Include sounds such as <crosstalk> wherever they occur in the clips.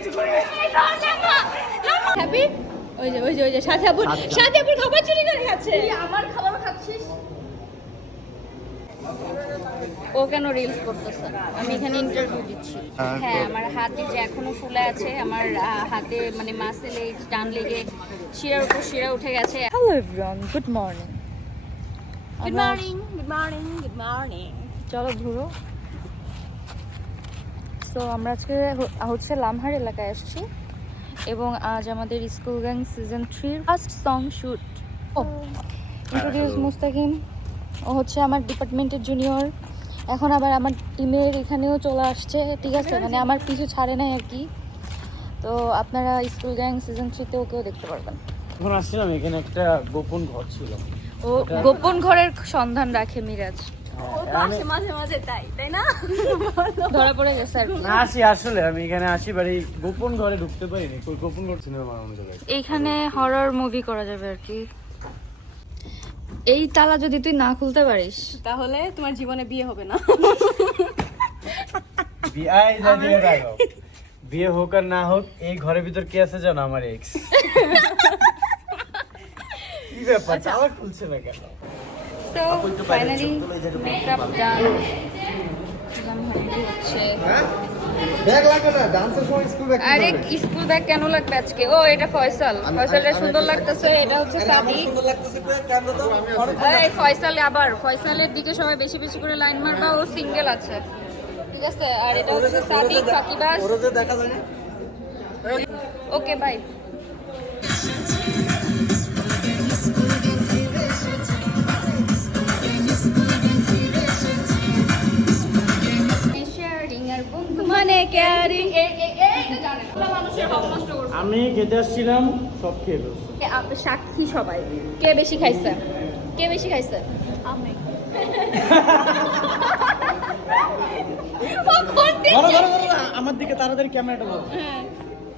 কিছু করে হ্যাপি ওই যে ওই যে ওই যে সাথে আপুর সাথে আপুর খাবার চুরি করে খাচ্ছে। আমার খাবার খাচ্ছিস? ও কেন রিলস করতেছে? আমি এখানে ইন্টারভিউ দিচ্ছি। হ্যাঁ আমার হাতে যে এখনও ফুলে আছে আমার হাতে মানে মাসেলে টান লেগে শিরার উপর শিরা উঠে গেছে। Hello everyone good morning good morning good morning good morning চলো ঘুরো। সো আমরা আজকে হচ্ছে লামহার এলাকায় আসছি এবং আজ আমাদের স্কুল গ্যাং সিজন থ্রির ফার্স্ট সং শুট ও ইন্ট্রোডিউস মুস্তাকিম। ও হচ্ছে আমার ডিপার্টমেন্টের জুনিয়র এখন আবার আমার টিমের এখানেও চলে আসছে ঠিক আছে? মানে আমার পিছু ছাড়ে নাই আর কি। তো আপনারা স্কুল গ্যাং সিজন থ্রিতে ওকেও দেখতে পারবেন। যখন আসছিলাম এখানে একটা গোপন ঘর ছিল। ও গোপন ঘরের সন্ধান রাখে মিরাজ। ও তো আসে মাঝে মাঝে তাই তাই না? <laughs> ধরা পড়ে গেছে আর কি। না আসি আসলে আমি এখানে আসি বাড়ি গোপন ঘরে ঢুকতে পারিনি। ওই গোপন ঘর সিনেমা বানানো যাবে এইখানে হরর মুভি করা যাবে আর কি। এই তালা যদি তুই না খুলতে পারিস। তাহলে তোমার জীবনে বিয়ে হবে না। বিয়ে হোক আর না হোক এই ঘরের ভিতর কে আছে জানো আমার এক্স <laughs> কি ব্যাপার? আবার খুলছে না কেন? তো finally makeup done school bag আরে স্কুল ব্যাগ কেন লাগবে আজকে? ও এটা ফয়সাল। ফয়সালটা সুন্দর লাগতেছে এটা হচ্ছে সাদিক। সুন্দর লাগতেছে ক্যামেরা তো এই ফয়সাল আবার ফয়সালের দিকে সবাই বেশি বেশি করে লাইন মারবা ও সিঙ্গেল আছে। ঠিক আছে? আর এটা হচ্ছে সাদিক ফাকিবাস। ওরা যে দেখা যায় না? Okay bye. ক্যারিং আমি খেতে আসছিলাম সব খেয়ে সাক্ষী সবাই। কে বেশি খাইছে? কে বেশি খাইছে? আমি। ধরো ধরো ধরো না, আমার দিকে তাড়াতাড়ি ক্যামেরাটা ধরো। হ্যাঁ।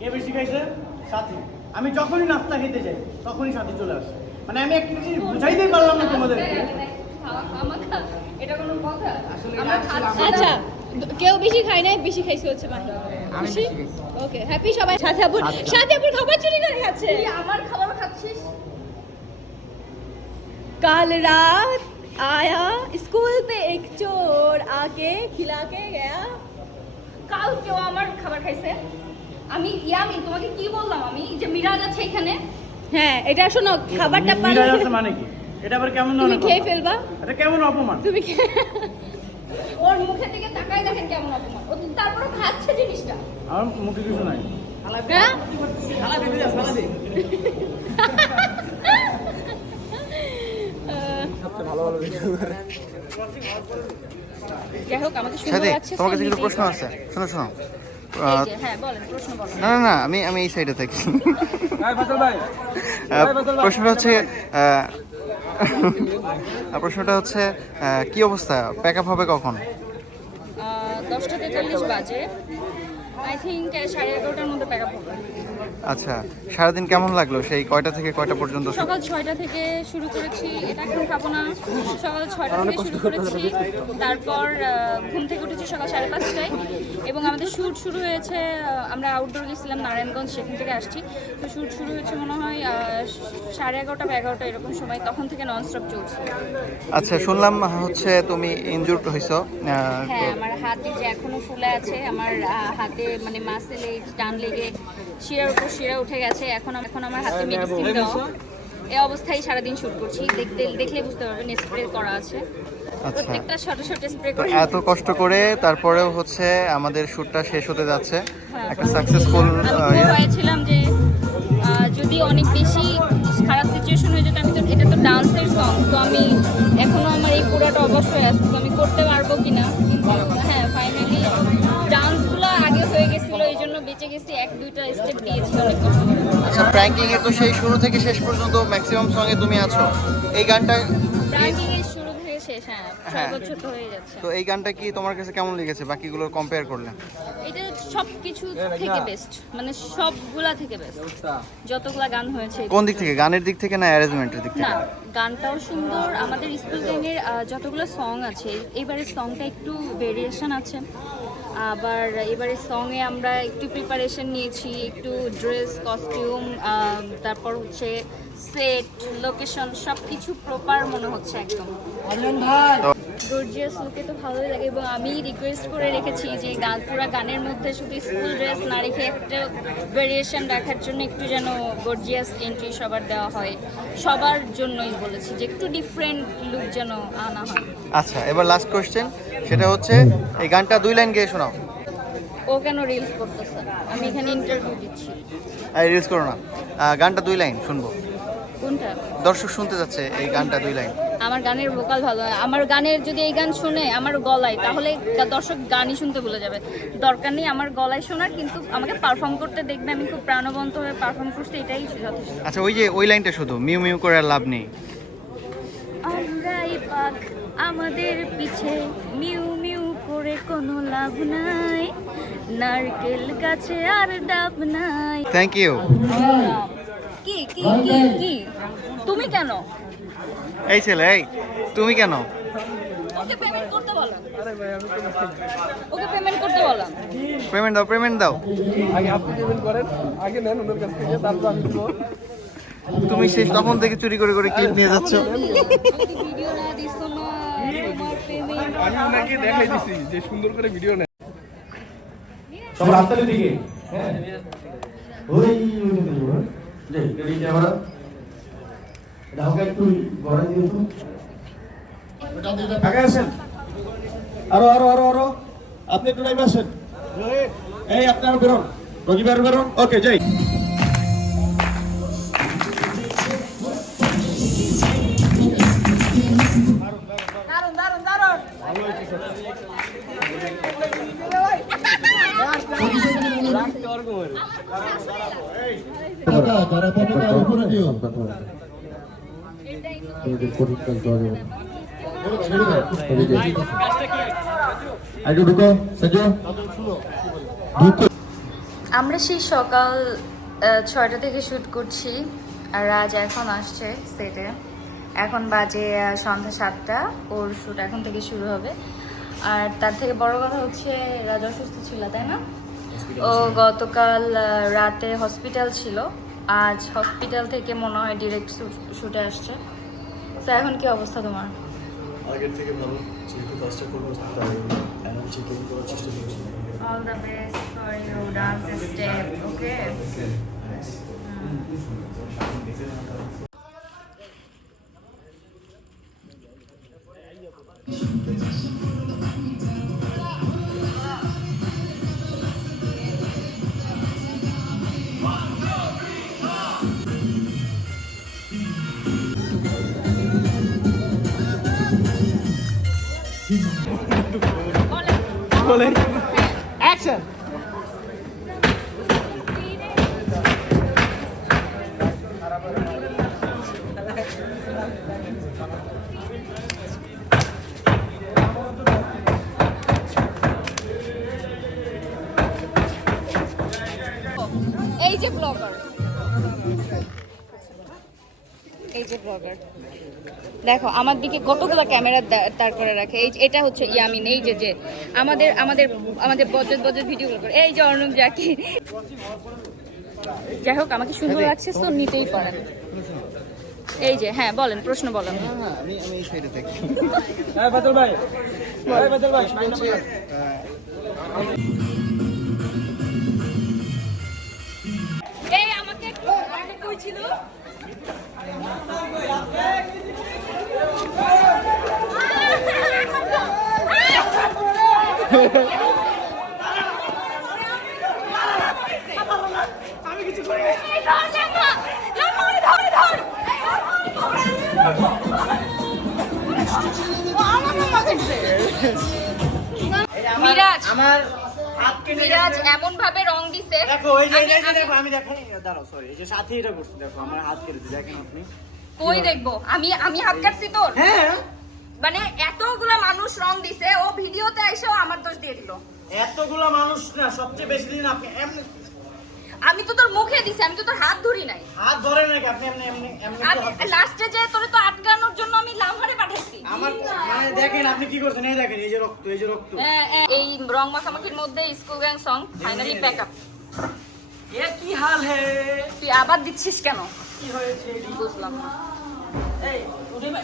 কে বেশি খাইছে? সাথী। আমি যখনই নাস্তা খেতে যাই তখনই সাথী চলে আসে। মানে আমি একটা জিনিস বুঝাইতেই পারলাম না তোমাদেরকে। এটা কোনো কথা? আমরা আচ্ছা কেউ বেশি খায় নাই বেশি খাইছে হচ্ছে মাহি খুশি ওকে হ্যাপি সবাই সাথে আপুর সাথে আপুর খাবার চুরি করে খাচ্ছে আমার খাবার খাচ্ছিস कल रात आया स्कूल पे एक चोर आके खिला के गया কাল কেউ আমার খাবার খাইছে আমি ইয়ামি তোমাকে কি বললাম আমি যে মিরাজ আছে এখানে হ্যাঁ এটা শোনো খাবারটা মিরাজ পারলে আছে মানে কি এটা আবার কেমন তুমি ধরনের খেয়ে কথা? ফেলবা এটা কেমন অপমান তুমি খেয়ে ওর মুখের দিকে তাকায় দেখেন কেমন অপমান। ও তারপরে খাচ্ছে জিনিসটা। আমার মুখে কিছু নাই। হ্যাঁ? তোমার কাছে কিছু প্রশ্ন আছে? শোনো শোনো। হ্যাঁ বলেন প্রশ্ন বলেন না না না আমি আমি এই সাইডে থাকি। প্রশ্নটা হচ্ছে <laughs> আহ, প্রশ্নটা হচ্ছে কি অবস্থা? প্যাক আপ হবে কখন? দশটা তেতাল্লিশ বাজে। আই থিঙ্ক সাড়ে এগারোটার মধ্যে প্যাক আপ হবে। আচ্ছা সারাদিন কেমন লাগল? সেই কয়টা থেকে কয়টা পর্যন্ত সকাল ছয়টা থেকে শুরু করেছি এটা এখন খাব না। সকাল ছয়টা থেকে শুরু করেছি তারপর ঘুম থেকে উঠেছি সকাল সাড়ে পাঁচটায়। এবং আমাদের শ্যুট শুরু হয়েছে আমরা আউটডোর গেছিলাম নারায়ণগঞ্জ সেখান থেকে আসছি। তো শ্যুট শুরু হয়েছে মনে হয় সাড়ে এগারোটা বা এগারোটা এরকম সময় তখন থেকে ননস্টপ চলছে। আচ্ছা শুনলাম হচ্ছে তুমি ইনজুর্ড হইছো আহ, হ্যাঁ আমার হাতে যে এখনও ফুলে আছে আমার হাতে মানে মাসেলে টান লেগে শিরার উপর শিরা উঠে গেছে এখন এখন আমার হাতে মেডিসিন দেওয়া এই অবস্থায় সারাদিন শুট করছি। দেখতে দেখলে বুঝতে পারবেন স্প্রে করা আছে। আচ্ছা। প্রত্যেকটা ছোট ছোট স্প্রে করে। এত কষ্ট করে তারপরেও হচ্ছে আমাদের শ্যুটটা শেষ হতে যাচ্ছে। একটা সাকসেসফুল হয়েছিলাম যে যদি অনেক বেশি খারাপ সিচুয়েশন হয়ে যেত আমি তো এটা তো ডান্সের সং তো আমি এখনও আমার এই পুরোটা অবশ্যই আছে। তো আমি করতে পারব কিনা? হ্যাঁ ফাইনালি জন্য বেঁচে গেছি এক দুইটা স্টেপ দিয়েছি। অনেক কষ্ট আচ্ছা প্র্যাঙ্কিং এর তো সেই শুরু থেকে শেষ পর্যন্ত ম্যাক্সিমাম সঙ্গে তুমি আছো। এই গানটা ব্র্যান্ডিং এর শুরু থেকে শেষ হ্যাঁ ছয় হ্যাঁ। বছর তো হয়ে যাচ্ছে। তো এই গানটা কি তোমার কাছে কেমন লেগেছে? বাকিগুলোর কম্পেয়ার করলে। এটা সব কিছু থেকে বেস্ট মানে সবগুলা থেকে বেস্ট যতগুলা গান হয়েছে কোন দিক থেকে? গানের দিক থেকে না অ্যারেঞ্জমেন্টের দিক না থেকে গানটাও সুন্দর। আমাদের স্কুল গ্যাংয়ের যতগুলো সং আছে এবারে সংটা একটু ভেরিয়েশন আছে। আবার এবারে সঙ্গে আমরা একটু প্রিপারেশন নিয়েছি, একটু ড্রেস কস্টিউম তারপর হচ্ছে সেট লোকেশন সব কিছু প্রপার মনে হচ্ছে একদম। গর্জিয়াস লুকে তো ভালোই লাগে এবং আমি রিকোয়েস্ট করে রেখেছি যে গান পুরা গানের মধ্যে শুধু স্কুল ড্রেস না রেখে একটা ভেরিয়েশন রাখার জন্য একটু যেন গর্জিয়াস এন্ট্রি সবার দেওয়া হয়। সবার জন্যই বলেছি যে একটু ডিফারেন্ট লুক যেন আনা হয়। আচ্ছা এবার লাস্ট কোশ্চেন সেটা হচ্ছে এই গানটা দুই লাইন গেয়ে শোনাও। ও কেন রিলস করতেছে? আমি এখানে ইন্টারভিউ দিচ্ছি। আর রিলস করো না। গানটা দুই লাইন শুনব। কোনটা? দর্শক শুনতে যাচ্ছে এই গানটা দুই লাইন। আমার গানের ভোকাল ভালো হয়। আমার গানের যদি এই গান শুনে আমার গলায় তাহলে দর্শক গানই শুনতে ভুলে যাবে। দরকার নেই আমার গলায় শোনার কিন্তু আমাকে পারফর্ম করতে দেখবে আমি খুব প্রাণবন্ত হয়ে পারফর্ম করছি এটাই যথেষ্ট। আচ্ছা ওই যে ওই লাইনটা শুধু মিউ মিউ করে লাভ নেই। আমরাই পাক আমাদের পিছে মিউ মিউ করে কোনো লাভ নাই। নারকেল গাছে আর ডাব নাই। থ্যাংক ইউ কি কি কি কি? তুমি কেন? এই ছেলে এই তুমি কেন পেমেন্ট করতে বলো ওকে পেমেন্ট করতে বলো পেমেন্ট দাও পেমেন্ট দাও আগে আপনি পেমেন্ট করেন আগে নেন ওদের কাছ থেকে তারপর আমি দিব তুমি সেই তখন থেকে চুরি করে করে ক্লিপ নিয়ে যাচ্ছ আমি ওনাকে দেখাই দিছি যে সুন্দর করে ভিডিও নেন সবার হাততালি দিকে হ্যাঁ ওই ওই যে দিবো যে রেডি ক্যামেরা এটা হোক একটু গড়াই দিও তো আগে আসেন আরও আরও আরও আরও আপনি একটু টাইম আসেন এই আপনি আরও বেরোন রোগী বেরো বেরোন ওকে যাই ঢুকো ঢুকো। আমরা সেই সকাল ছয়টা থেকে শ্যুট করছি আর রাজ এখন আসছে সেটে। এখন বাজে সন্ধ্যা সাতটা। ওর শ্যুট এখন থেকে শুরু হবে। আর তার থেকে বড় কথা হচ্ছে রাজ অসুস্থ ছিল তাই না? ও গতকাল রাতে হসপিটাল ছিল। আজ হসপিটাল থেকে মনে হয় ডিরেক্ট শ্যুটে আসছে। তো এখন কি অবস্থা তোমার? আগের থেকে ভালো। যেহেতু কাজটা করব তাই এমন চিকেন করার চেষ্টা করছি। All the best for you dance step okay বলে অ্যাকশন এই যে ব্লগার এই যে ব্লগার দেখো আমার দিকে কতগুলো ক্যামেরা তার করে রাখে। এই যে- এটা হচ্ছে ইয়ামিন এই যে যে। আমাদের আমাদের আমাদের বজত বজত ভিডিওগুলো করে। এই যে অর্ণব জাকি। যাই হোক আমাকে সুন্দর লাগছে তো নিতেই পারেন। এই যে হ্যাঁ বলেন প্রশ্ন বলেন। আমি আমি এই হ্যাঁ হ্যাঁ এই আমাকে ছিল? মিরাজ আমার মিরাজ এমন ভাবে রং দেখো এই যে আমি- দেখো আমি দাঁড়াও সরি এই যে সাথী এটা করছে দেখো আমার হাত কেটেছে দেখেন আপনি। কই দেখব? আমি আমি হাত কাটছি তোর? হ্যাঁ। মানে এতগুলা মানুষ রং দিছে ও ভিডিওতে এসেও আমার দোষ দিয়ে দিল। এতগুলা মানুষ না সবচেয়ে বেশি দিন আপনি এমনি আমি তো তোর মুখে দিছি আমি তো তোর হাত ধরি নাই। হাত ধরেন নাকি? আপনি এমনি এমনি এমনি তো লাস্টে যে তোরে তো আটকানোর জন্য আমি লামহারে পাঠাইছি। আমার মানে দেখেন আপনি কি করছেন? এই দেখেন এই যে রক্ত এই যে রক্ত। হ্যাঁ, হ্যাঁ, এই রং মাখামাখির মধ্যে school gang song finally pack up এ কি হাল হে? তুই আবার দিচ্ছিস কেন? কি হয়েছে? বুঝলাম না। এই